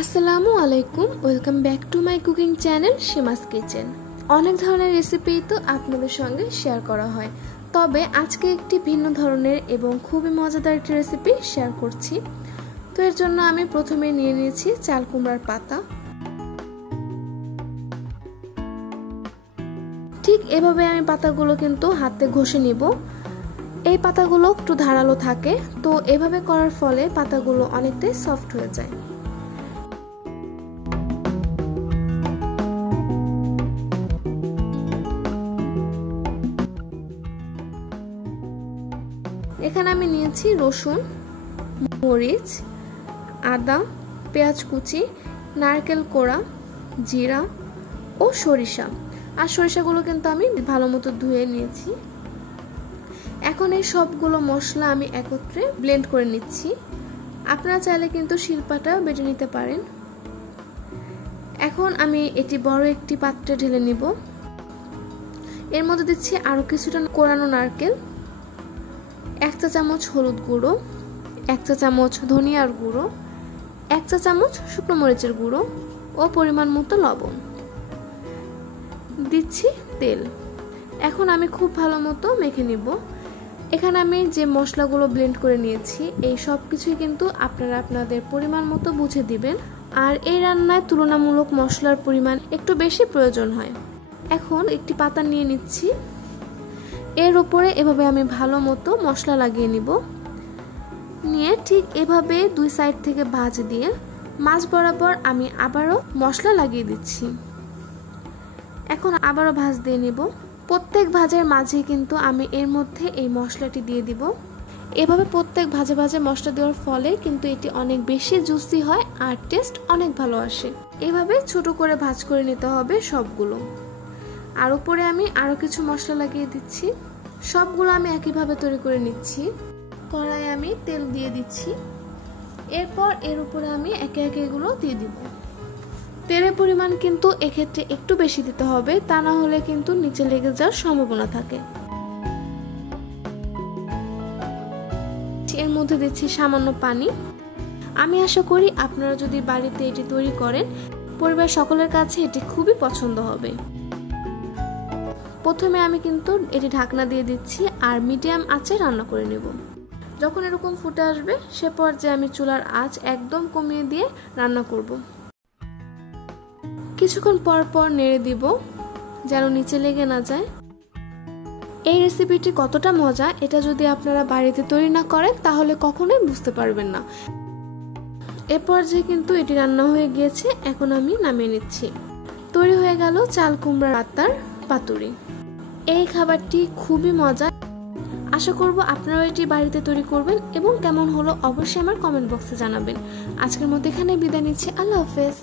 আসসালামু আলাইকুম, welcome back to my cooking channel Seema's kitchen. অনেক ধরনের রেসিপি তো আপনাদের সঙ্গে শেয়ার করা হয়, তবে আজকে একটি ভিন্ন ধরনের এবং খুবই মজাদার একটি রেসিপি শেয়ার করছি। তো এর জন্য আমি প্রথমে নিয়ে নিয়েছি চাল কুমড়ার পাতা। ঠিক এভাবে আমি পাতাগুলো কিন্তু হাতে ঘষে নিব। এই পাতাগুলো একটু ধারালো থাকে, তো এভাবে করার ফলে পাতাগুলো অনেকটাই সফট হয়ে যায়। এখানে আমি নিয়েছি রসুন, মরিচ, আদা, পেঁয়াজ কুচি, নারকেল কোড়া, জিরা ও সরিষা। আর সরিষাগুলো কিন্তু আমি ভালো মতো ধুয়ে নিয়েছি। এখন এই সবগুলো মশলা আমি একত্রে ব্লেন্ড করে নিচ্ছি। আপনারা চাইলে কিন্তু শিলপাটা বেটে নিতে পারেন। এখন আমি এটি বড় একটি পাত্রে ঢেলে নিব। এর মধ্যে দিচ্ছি আরও কিছুটা কোড়ানো নারকেল, 1 চা চামচ হলুদ গুঁড়ো, 1 চা চামচ ধনিয়ার গুঁড়ো, 1 চা চামচ শুকনো মরিচের গুঁড়ো ও পরিমাণ মতো লবণ। দিচ্ছি তেল। এখন আমি খুব ভালো মতো মেখে নিব। এখানে আমি যে মশলাগুলো ব্লেন্ড করে নিয়েছি, এই সব কিছুই কিন্তু আপনারা আপনাদের পরিমাণ মতো বুঝে দিবেন। আর এই রান্নায় তুলনামূলক মশলার পরিমাণ একটু বেশি প্রয়োজন হয়। এখন একটি পাতা নিয়ে নিচ্ছি। এর উপরে এভাবে আমি ভালো মতো মশলা লাগিয়ে নিব। নিয়ে ঠিক এভাবে দুই সাইড থেকে ভাঁজ দিয়ে মাঝ বরাবর আমি আবারও মশলা লাগিয়ে দিচ্ছি। এখন আবারও ভাঁজ দিয়ে নিব। প্রত্যেক ভাঁজের মাঝে কিন্তু আমি এর মধ্যে এই মশলাটি দিয়ে দিব। এভাবে প্রত্যেক ভাঁজে ভাঁজে মশলা দেওয়ার ফলে কিন্তু এটি অনেক বেশি জুসি হয় আর টেস্ট অনেক ভালো আসে। এভাবে ছোট করে ভাঁজ করে নিতে হবে সবগুলো। আর উপরে আমি আরও কিছু মশলা লাগিয়ে দিচ্ছি। সবগুলো আমি একইভাবে তৈরি করে নিচ্ছি। কড়াইয়ে আমি তেল দিয়ে দিচ্ছি। এরপর এর উপরে আমি একে একে এগুলো দিয়ে দিব। তেলের পরিমাণ কিন্তু এক্ষেত্রে একটু বেশি দিতে হবে, তা না হলে কিন্তু নিচে লেগে যাওয়ার সম্ভাবনা থাকে। এর মধ্যে দিচ্ছি সামান্য পানি। আমি আশা করি আপনারা যদি বাড়িতে এটি তৈরি করেন, পরিবার সকলের কাছে এটি খুবই পছন্দ হবে। প্রথমে আমি কিন্তু এটি ঢাকনা দিয়ে দিচ্ছি আর মিডিয়াম আঁচে রান্না করে নেব। যখন এরকম ফুটে আসবে, সে পর্যায়ে আমি চুলার আঁচ একদম কমিয়ে দিয়ে রান্না করব। কিছুক্ষণ পর পর নেড়ে দিব যেন নিচে লেগে না যায়। এই রেসিপিটি কতটা মজা, এটা যদি আপনারা বাড়িতে তৈরি না করেন তাহলে কখনোই বুঝতে পারবেন না। এ পর্যায়ে কিন্তু এটি রান্না হয়ে গিয়েছে। এখন আমি নামিয়ে নিচ্ছি। তৈরি হয়ে গেল চাল কুমড়ার পাতার পাতুরি। এই খাবারটি খুবই মজা। আশা করব আপনারা এটি বাড়িতে তৈরি করবেন এবং কেমন হলো অবশ্যই আমার কমেন্ট বক্সে জানাবেন। আজকের মতো এখানে বিদায় নিচ্ছি। আল্লাহ হাফেজ।